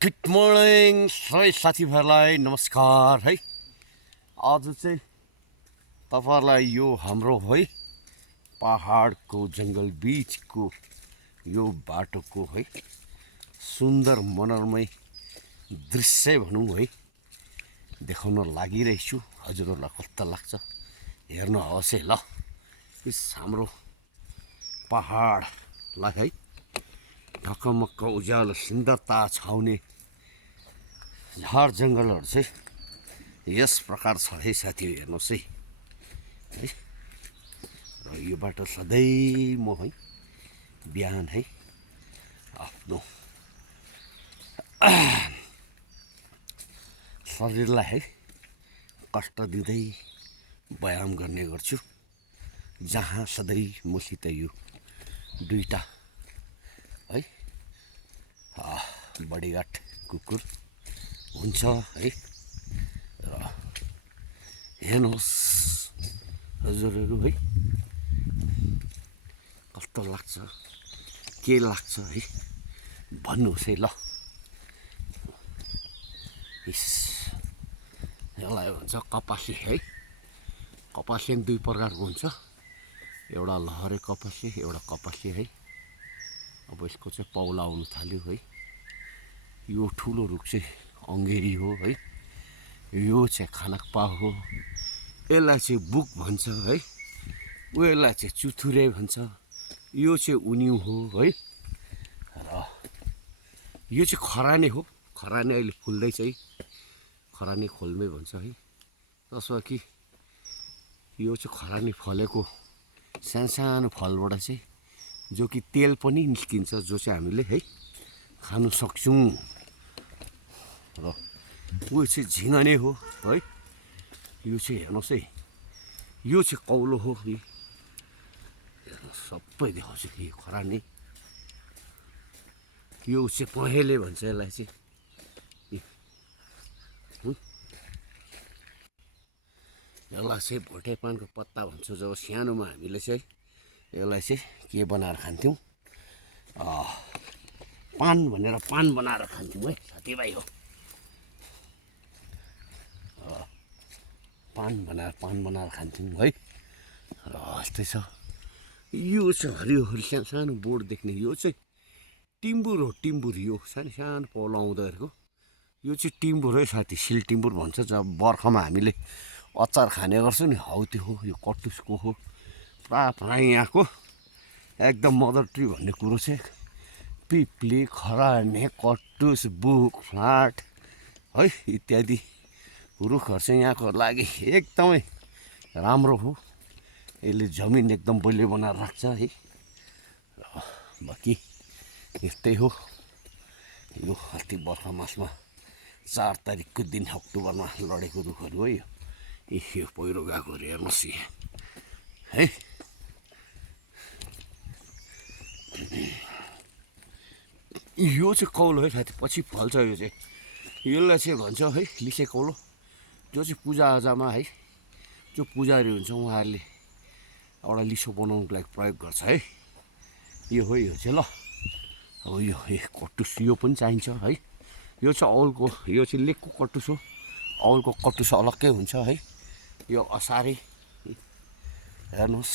Good morning सबै साथीभाइहरूलाई नमस्कार है। आज चाहिँ तपाईँहरूलाई यो हाम्रो है पहाडको जङ्गल बिचको यो बाटोको है सुन्दर मनोरमय दृश्य भनौँ है देखाउन लागिरहेछु। हजुरहरूलाई कस्तो लाग्छ हेर्नुहोस् है ल। यस हाम्रो पहाडलाई है ढकमक्क उज्यालो सुन्दरता छाउने झार जङ्गलहरू चाहिँ यस प्रकार छ है साथी। हेर्नुहोस् है र यो बाटो सधैँ म है बिहान है आफ्नो शरीरलाई है कष्ट दिँदै व्यायाम गर्ने गर्छु। जहाँ सधैँ मसित यो दुईटा है बडीगार्ड कुकुर हुन्छ है। र हेर्नुहोस् हजुरहरू है कस्तो लाग्छ के लाग्छ है भन्नुहोस् है ल। यसलाई भन्छ कपासी है। कपासी दुई प्रकारको हुन्छ, एउटा लहरे कपासी एउटा कपासी है। अब यसको चाहिँ पौला आउनु थाल्यो है। यो ठुलो रुख चाहिँ अङ्गेरी हो है। यो चाहिँ खानक्पा हो। यसलाई चाहिँ बुक भन्छ है। यसलाई चाहिँ चुथुरे भन्छ। यो चाहिँ उन्यु हो है। र यो चाहिँ खरानी हो। खरानी अहिले फुल्दैछ है। खरानी खोल्मे भन्छ है। त्यसो कि यो चाहिँ खरानी फलेको सानो फलबाट चाहिँ जो कि तेल पनि निस्किन्छ, जो चाहिँ हामीले है खानु सक्छौँ। र उयो चाहिँ झिङ्गने हो है। यो चाहिँ हेर्नुहोस् है, यो चाहिँ कौलो हो। हेर्नुहोस् सबै देखाउँछु यो खरानी। यो चाहिँ पहेँले भन्छ यसलाई चाहिँ। यसलाई चाहिँ भोटे पानको पत्ता भन्छौँ। जब सानोमा हामीले चाहिँ यसलाई चाहिँ के बनाएर खान्थ्यौँ, पान भनेर पान बनाएर खान्थ्यौँ है साथीभाइ हो। पान बनाएर खान्थ्यौँ है। र यस्तै छ। यो चाहिँ हरियो हरियो सानो बोर्ड देख्ने यो चाहिँ टिम्बुर हो। टिम्बुर यो सानो सानो पौला आउँदाखेरिको यो चाहिँ टिम्बुर है साथी। सिल टिम्बुर भन्छ। जब बर्खामा हामीले अचार खाने गर्छौँ नि हौ त्यो हो। यो कटुसको हो। प्रायः यहाँको एकदम मदर ट्री भन्ने कुरो चाहिँ पिप्ली, खरानी, कटुस, बुक, फ्लाट है इत्यादि रुखहरू चाहिँ यहाँको लागि एकदमै राम्रो हो। यसले जमिन एकदम बलियो बनाएर राख्छ है। बाँकी यस्तै हो। यो अस्ति बर्खा मासमा 4 तारिकको दिन अक्टोबरमा लडेको रुखहरू हो यो। यो पहिरो गएकोहरू हेर्नुहोस् है। यो चाहिँ कौलो है साथी। पछि फल्छ यो चाहिँ। यसलाई चाहिँ भन्छ है लिसे कौलो, जो चाहिँ पूजाआजामा है जो पुजारी हुन्छ उहाँहरूले एउटा लिसो बनाउनुको लागि प्रयोग गर्छ है। यो हो यो चाहिँ ल। अब यो कटुस यो पनि चाहिन्छ है। यो चाहिँ औलको, यो चाहिँ लेकको कटुस हो। औलको कटुस अलग्गै हुन्छ है। यो असारे हेर्नुहोस्।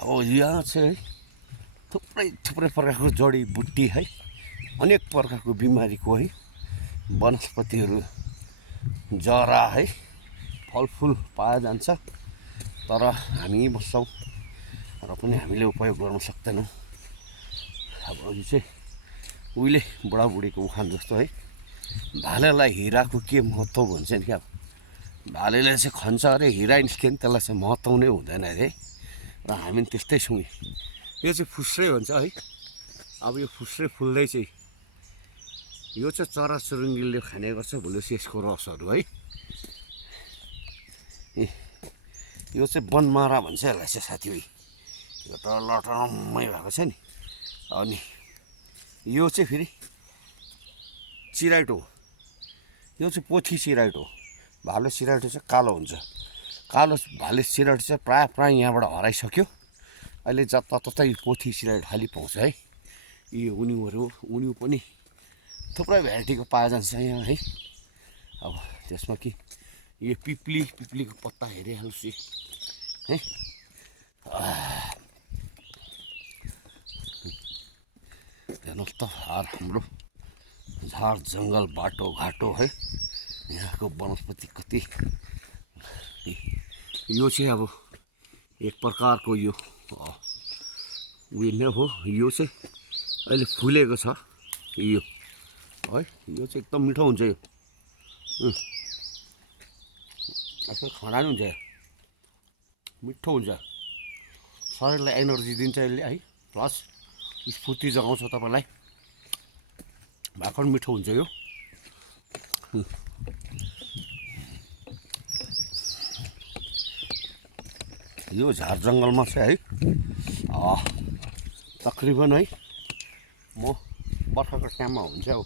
अब यहाँ चाहिँ थुप्रै प्रकारको जडीबुट्टी है, अनेक प्रकारको बिमारीको है वनस्पतिहरू जरा है फलफुल पाए जान्छ। तर हामी बस्छौँ र पनि हामीले उपयोग गर्न सक्दैनौँ। अब यो चाहिँ उहिले बुढाबुढीको उखान जस्तो है, भालेलाई हिराको के महत्त्व भन्छ नि क्या। भालेले चाहिँ खन्छ अरे हिरा निस्क्यो भने त्यसलाई चाहिँ महत्त्व नै हुँदैन अरे। र हामी त्यस्तै छौँ। यो चाहिँ फुस्रे भन्छ है। अब यो फुस्रे फुल्दै चाहिँ यो चाहिँ चराचुरुङ्गीले खाने गर्छ भुलेपछि यसको रसहरू है। यो चाहिँ बनमारा भन्छ यसलाई चाहिँ साथीभाइ। यो त लटरम्मै भएको छ नि। अनि यो चाहिँ फेरि चिराइटो हो। यो चाहिँ पोथी चिराइटो हो। भाले चिराइटो चाहिँ कालो हुन्छ। कालो भाले चिराइटो चाहिँ प्रायः यहाँबाट हराइसक्यो। अहिले जताततै पोथी सिराइ खालि पाउँछ है। यो उनिउहरू उनिउ पनि थुप्रै भेराइटीको पाए जान्छ यहाँ है। अब त्यसमा कि यो पिप्लीको पत्ता हेरिहाल्छु है। हेर्नुहोस् त हाम्रो झार जङ्गल बाटोघाटो है, यहाँको वनस्पति कति। यो चाहिँ अब एक प्रकारको यो उयो नै हो। यो चाहिँ अहिले फुलेको छ यो है। यो चाहिँ एकदम मिठो हुन्छ यो। यसो खाना नि हुन्छ, मिठो हुन्छ, शरीरलाई एनर्जी दिन्छ यसले है। प्लस स्फूर्ति जगाउँछ तपाईँलाई, भर्खर मिठो हुन्छ यो। यो झार जङ्गलमा चाहिँ है तकरिबन है म बर्खाको टाइममा हुन्छ अब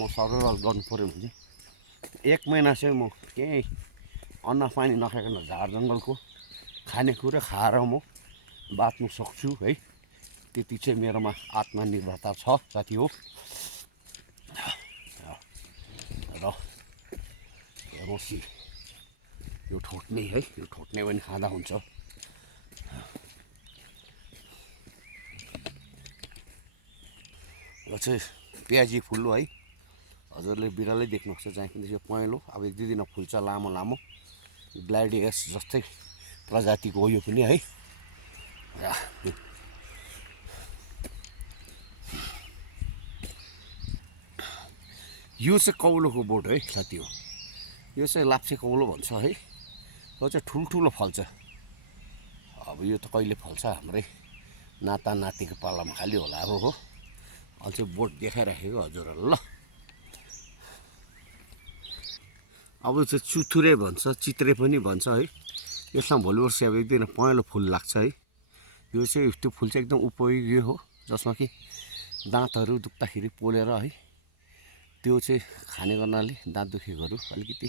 म सर्भाइभल गर्नु पऱ्यो भने चाहिँ 1 महिना चाहिँ म केही अन्न पानी नखाइकन झार जङ्गलको खानेकुरा खाएर म बाँच्नु सक्छु है। त्यति चाहिँ मेरोमा आत्मनिर्भरता छ साथी हो। र हेर्नुहोस् यो ठोट्ने है, यो ठोट्ने पनि खाँदा हुन्छ। यो चाहिँ प्याजी फुल हो है। हजुरले बिरालै देख्नुहुन्छ जहाँ कि यो पहेँलो अब 1-2 दिन फुल्छ, लामो लामो ग्ल्याडियस जस्तै प्रजातिको हो यो पनि है। यो चाहिँ कौलोको बोट है साथी हो। यो चाहिँ लाप्चे कौलो भन्छ है। यो चाहिँ ठुल्ठुलो फल्छ। अब यो त कहिले फल्छ हाम्रै नाता नातिको पालामा खालि होला अब हो। अहिले चाहिँ बोट देखाइराखेको हजुरहरू ल। अब चाहिँ चुथुरे भन्छ, चित्रे पनि भन्छ है। यसमा भोलि पर्सि अब 1 दिन पहेँलो फुल लाग्छ है। यो चाहिँ त्यो फुल चाहिँ एकदम उपयोगी हो, जसमा कि दाँतहरू दुख्दाखेरि पोलेर है त्यो चाहिँ खाने गर्नाले दाँत दुखेकोहरू अलिकति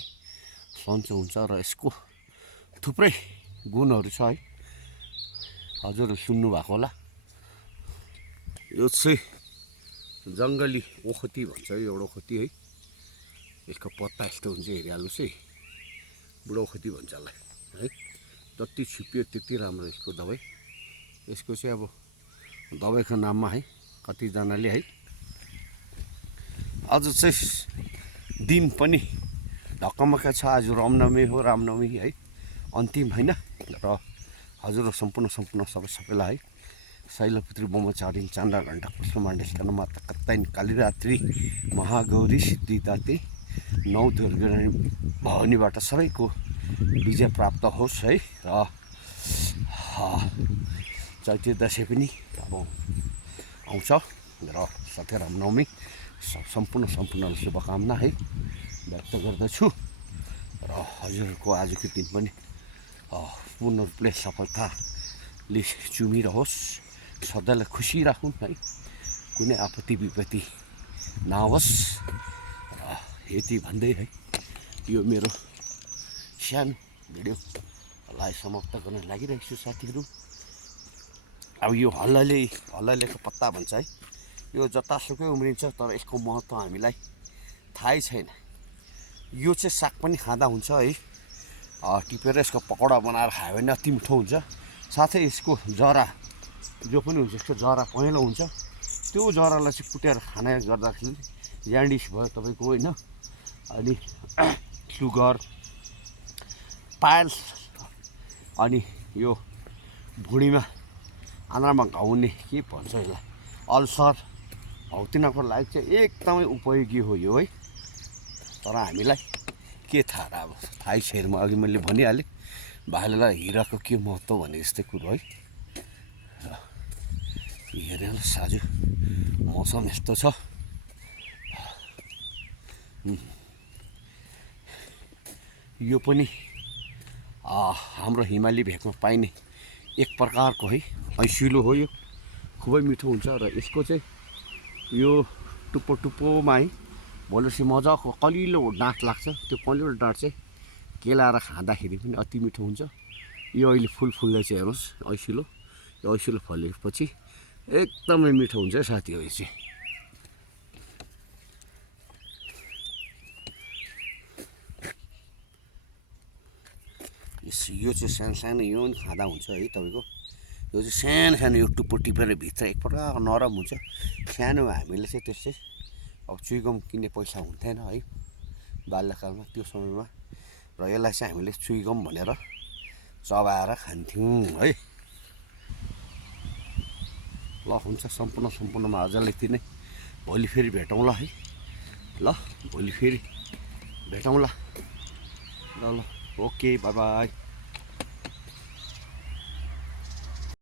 सन्चो हुन्छ। र यसको थुप्रै गुणहरू छ है, हजुरहरू सुन्नु भएको होला। यो चाहिँ जङ्गली ओखती भन्छ, यो एउटा ओखती है। यसको पत्ता यस्तो हुन्छ, हेरिहाल्नुहोस् है, बुढो ओखती भन्छ यसलाई है। जति छिप्यो त्यति राम्रो यसको दबाई। यसको चाहिँ अब दबाईको नाममा है कतिजनाले है आज चाहिँ दिन पनि ढकमक्क छ। आज रामनवमी हो, रामनवमी है अन्तिम होइन। र हजुर सम्पूर्ण सबैलाई है शैलपुत्री ब्रह्मचारी चान्दा घण्टा पुष्पमाण्डेश्वर माता कत्ताइन कालीरात्रि महागौरी सिद्धिदात्री 9 दुर्गरानी भवानीबाट सबैको विजय प्राप्त होस् है। र चैते दसैँ पनि अब आउँछ र साथै रामनवमी सम्पूर्ण शुभकामना है व्यक्त गर्दछु। र हजुरको आजको दिन पनि पूर्ण रूपले सफलताले चुमिरहोस्, सधैँलाई खुसी राखुन् है, कुनै आपत्ति विपत्ति नआओस्। यति भन्दै है यो मेरो सानो भिडियोलाई समाप्त गर्न लागिरहेको छु साथीहरू। अब यो हल्लैलेको पत्ता भन्छ है। यो जतासुकै उम्रिन्छ, तर यसको महत्त्व हामीलाई थाहै छैन। यो चाहिँ साग पनि खाँदा हुन्छ है, टिपेर यसको पकौडा बनाएर खायो भने अति मिठो हुन्छ। साथै यसको जरा जो पनि हुन्छ, यसको जरा पहेँलो हुन्छ, त्यो जरालाई चाहिँ कुटेर खाना गर्दाखेरि जान्डिस भयो तपाईँको होइन, अनि सुगर, पाइल्स, अनि यो भुँडीमा आन्द्रामा घाउ हुने के भन्छ यसलाई, अल्सर, हौ तिनीहरूको लागि चाहिँ एकदमै उपयोगी हो यो है। तर हामीलाई के थाहा र, अब थाहै छैन। म अघि मैले भनिहालेँ भालेलाई हिराको के महत्त्व भने जस्तै कुरो है। हेर्नुहोस् आज मौसम यस्तो छ। यो पनि हाम्रो हिमाली भेगमा पाइने एक प्रकारको है ऐसिलो हो। यो खुबै मिठो हुन्छ र यसको चाहिँ यो टुप्पोमा है भोलिपर्सि मजाको कलिलो डाँठ लाग्छ। त्यो कलिलो डाँठ चाहिँ केलाएर खाँदाखेरि पनि अति मिठो हुन्छ। यो अहिले फुल्दैछ हेर्नुहोस् ऐसिलो, ऐसिलो फलेपछि एकदमै मिठो हुन्छ साथी हो। यो चाहिँ सानो सानो यो पनि खाँदा हुन्छ है तपाईँको। यो चाहिँ सानो यो टुप्पो टिपेर भित्र एक प्रकार नरम हुन्छ। सानो हामीले चाहिँ त्यस्तै अब चुइगम किन्ने पैसा हुन्थेन है बाल्यकालमा त्यो समयमा, र यसलाई चाहिँ हामीले चुइगम भनेर चबाएर खान्थ्यौँ है। ल हुन्छ, सम्पूर्णमा आजलाई यति नै। भोलि फेरि भेटौँला है। ल भोलि फेरि भेटौँला। ल ओके, बाई बाई।